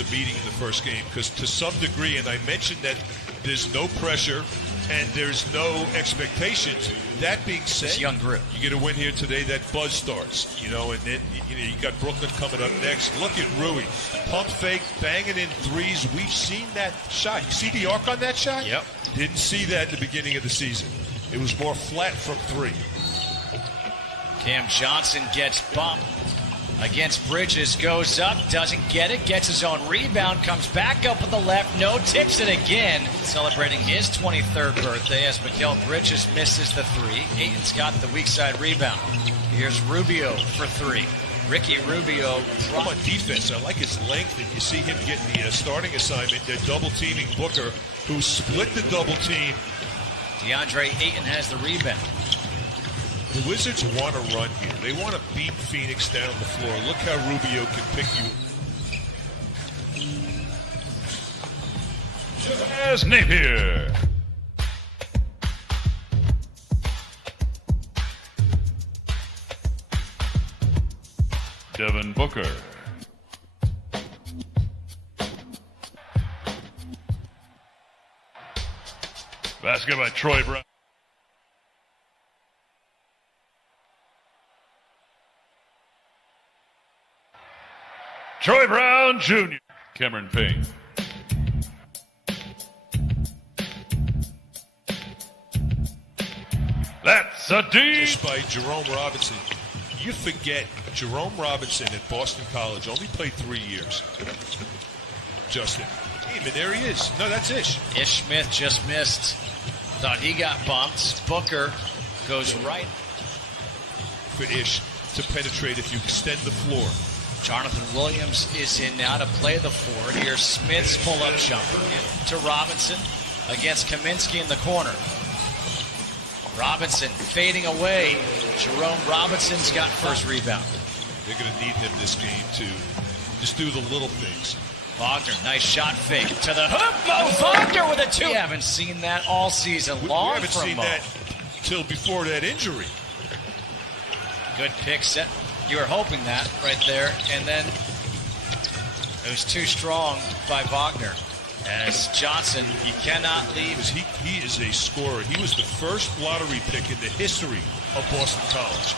a meeting in the first game because to some degree, and I mentioned that there's no pressure and there's no expectations. That being said, young group. You get a win here today, that buzz starts, and then you got Brooklyn coming up next. Look at Rui, pump fake, banging in threes. We've seen that shot. You see the arc on that shot? Yep. Didn't see that at the beginning of the season. It was more flat from three. Cam Johnson gets bumped against Bridges, goes up, doesn't get it, gets his own rebound, comes back up with the left, no, tips it again. Celebrating his 23rd birthday as Mikal Bridges misses the three. Ayton's got the weak side rebound. Here's Rubio for three. Ricky Rubio. From on defense, I like his length, and you see him getting the starting assignment. They're double-teaming Booker, who split the double team. DeAndre Ayton has the rebound. The Wizards want to run here. They want to beat Phoenix down the floor. Look how Rubio can pick you. As Napier. Devin Booker. Basket by Troy Brown. Troy Brown Jr. Cameron Payne. That's a deep. Just by Jerome Robinson. You forget Jerome Robinson at Boston College only played 3 years. Justin. Hey, but there he is. No, that's Ish. Ish Smith just missed. Thought he got bumped. Booker goes right. For Ish to penetrate if you extend the floor. Jonathan Williams is in now to play the forward. Here's Smith's pull-up jumper to Robinson against Kaminsky in the corner. Robinson fading away. Jerome Robinson's got first rebound. They're going to need him this game to just do the little things. Wagner, nice shot fake to the hoop. Mo Wagner with a two. We haven't seen that all season long. We haven't seen that till before that injury. Good pick set. You were hoping that right there, and then it was too strong by Wagner. As Johnson, you cannot leave. He is a scorer. He was the first lottery pick in the history of Boston College.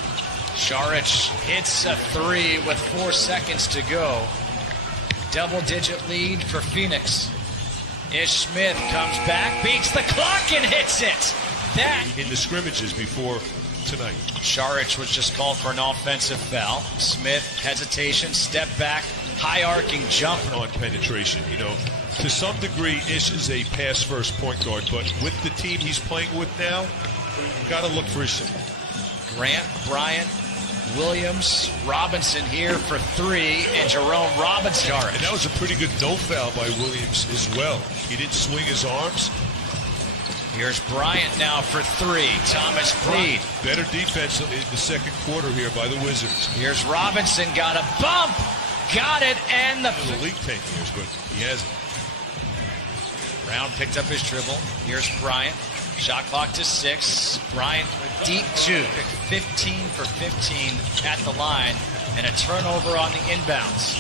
Saric hits a three with 4 seconds to go. Double-digit lead for Phoenix. Ish Smith comes back, beats the clock, and hits it. That in the scrimmages before tonight. Saric was just called for an offensive foul. Smith, hesitation, step back, high arcing jump. On penetration, to some degree, Ish is a pass-first point guard, but with the team he's playing with now, got to look for his. Grant, Bryant, Williams, Robinson here for three, and Jerome Robinson. And that was a pretty good no foul by Williams as well. He didn't swing his arms. Here's Bryant now for three. Thomas Bryant. Better defense in the second quarter here by the Wizards. Here's Robinson, got a bump. Got it, and the league 10 years, but he hasn't. Brown picked up his dribble. Here's Bryant. Shot clock to 6. Bryant deep two. 15 for 15 at the line, and a turnover on the inbounds.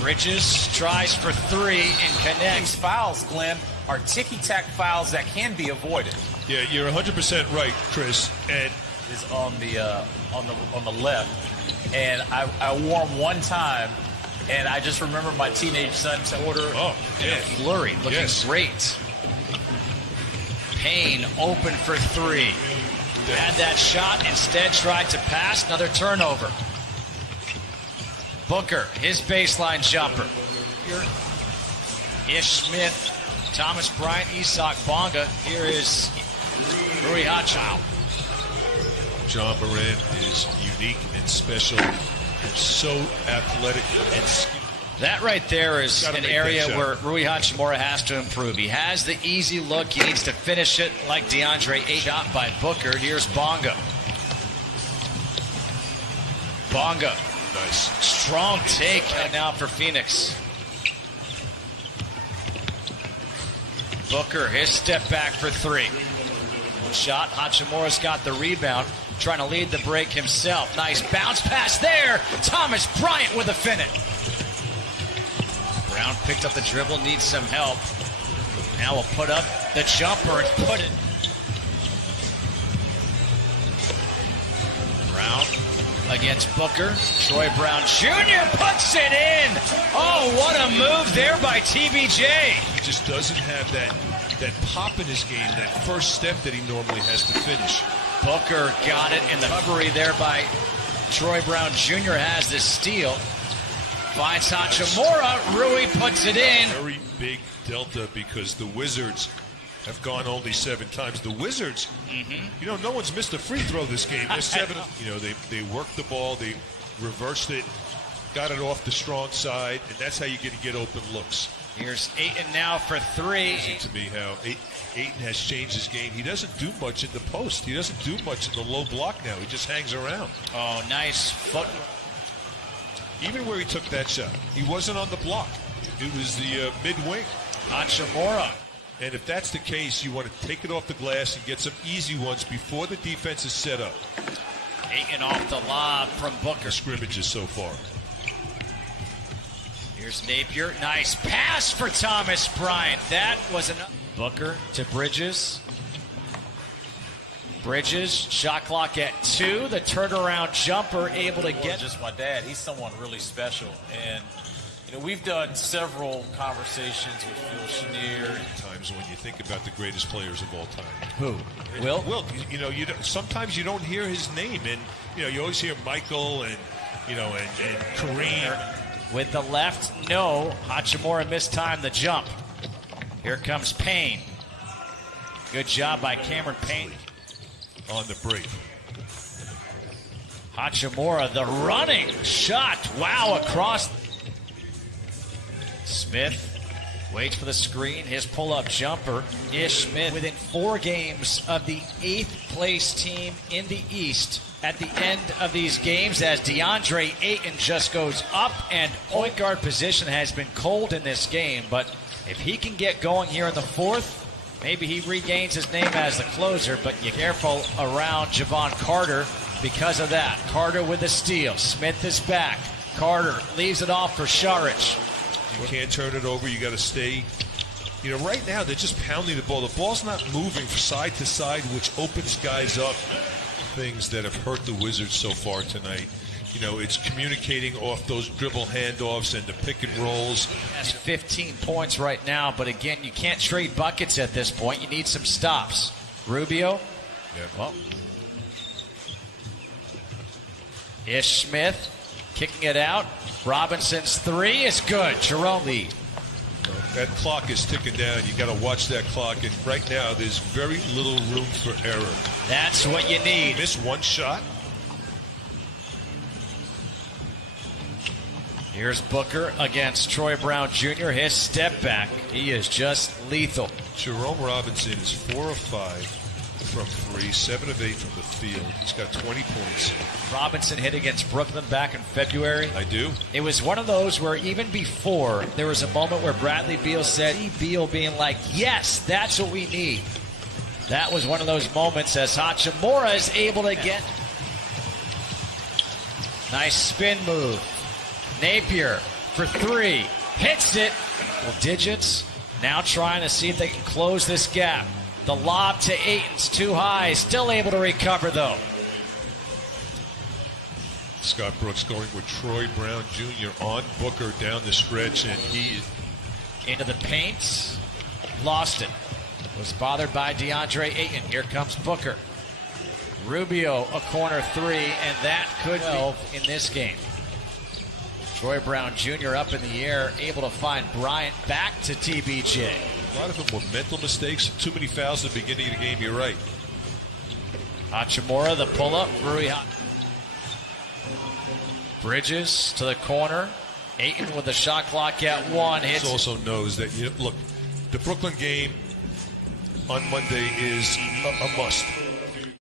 Bridges tries for three and connects. These fouls, Glenn, are ticky-tack fouls that can be avoided. Yeah, you're 100% right, Chris. And is on the left, and I wore them one time, and I just remember my teenage son's order. Oh, yeah, flurry, looking great. Payne open for three. Had that shot, instead tried to pass. Another turnover. Booker, his baseline jumper. Ish Smith, Thomas Bryant, Isak Bonga. Here is Rui Hachimura. John Morant is unique and special and so athletic and that right there is an area where Rui Hachimura has to improve. He has the easy look. He needs to finish it like DeAndre Ayton. Shot by Booker. Here's Bonga. Bonga. Nice. Strong take now for Phoenix. Booker, his step back for three. Shot. Hachimura's got the rebound. Trying to lead the break himself. Nice bounce pass there. Thomas Bryant with a finish. Brown picked up the dribble, needs some help. Now we'll put up the jumper and put it. Brown against Booker. Troy Brown Jr. puts it in. Oh, what a move there by TBJ. He just doesn't have that pop in his game, that first step that he normally has to finish. Booker got it in the recovery there by Troy Brown Jr. has the steal. Finds Hachimura. Rui puts it in. Very big delta because the Wizards have gone only 7 times. The Wizards, no one's missed a free throw this game. They're 7. They worked the ball, they reversed it, got it off the strong side, and that's how you get open looks. Here's Ayton now for 3. Listen to me how Ayton has changed his game. He doesn't do much in the post. He doesn't do much in the low block now. He just hangs around. Oh, nice foot. Even where he took that shot, he wasn't on the block. It was the mid-wing. Hachimura. And if that's the case, you want to take it off the glass and get some easy ones before the defense is set up. Ayton off the lob from Booker. Scrimmages so far. Here's Napier. Nice pass for Thomas Bryant. That was enough. Booker to Bridges. Bridges, shot clock at 2. The turnaround jumper able to get. Just my dad. He's someone really special. And, we've done several conversations with Phil Chenier. Times when you think about the greatest players of all time. Who? Will? Will. Sometimes you don't hear his name. And, you always hear Michael and Kareem. With the left, no. Hachimura mistimed the jump. Here comes Payne. Good job by Cameron Payne. On the break. Hachimura, the running shot. Wow, across. Smith waits for the screen. His pull-up jumper. Ish Smith within 4 games of the 8th place team in the East at the end of these games as DeAndre Ayton just goes up, and point guard position has been cold in this game, but if he can get going here in the 4th, maybe he regains his name as the closer, but you're careful around Javon Carter because of that. Carter with the steal. Smith is back. Carter leaves it off for Saric. You can't turn it over. You got to stay. Right now they're just pounding the ball. The ball's not moving from side to side, which opens guys up. Things that have hurt the Wizards so far tonight. It's communicating off those dribble handoffs and the pick and rolls. That's 15 points right now, but again, you can't trade buckets at this point. You need some stops. Rubio. Yeah. Well. Ish Smith kicking it out. Robinson's 3 is good. Jerome Lee. That clock is ticking down. You got to watch that clock. And right now, there's very little room for error. That's what you need. Miss one shot. Here's Booker against Troy Brown Jr. His step back. He is just lethal. Jerome Robinson is 4 of 5 from 3, 7 of 8 from the field. He's got 20 points. Robinson hit against Brooklyn back in February. I do. It was one of those where even before, there was a moment where Bradley Beal said, Beal being like, yes, that's what we need. That was one of those moments as Hachimura is able to get. Nice spin move. Napier for 3. Hits it. Well, digits. Now trying to see if they can close this gap. The lob to Ayton's too high. Still able to recover, though. Scott Brooks going with Troy Brown Jr. on Booker down the stretch, and he into the paint. Lost it. Was bothered by DeAndre Ayton. Here comes Booker. Rubio, a corner 3, and that could be in this game. Troy Brown Jr. up in the air, able to find Bryant back to TBJ. A lot of them were mental mistakes. Too many fouls at the beginning of the game. You're right. Hachimura, the pull-up. Rui. Bridges to the corner. Ayton with the shot clock at 1. Hits. Also knows that, look, the Brooklyn game on Monday is a must.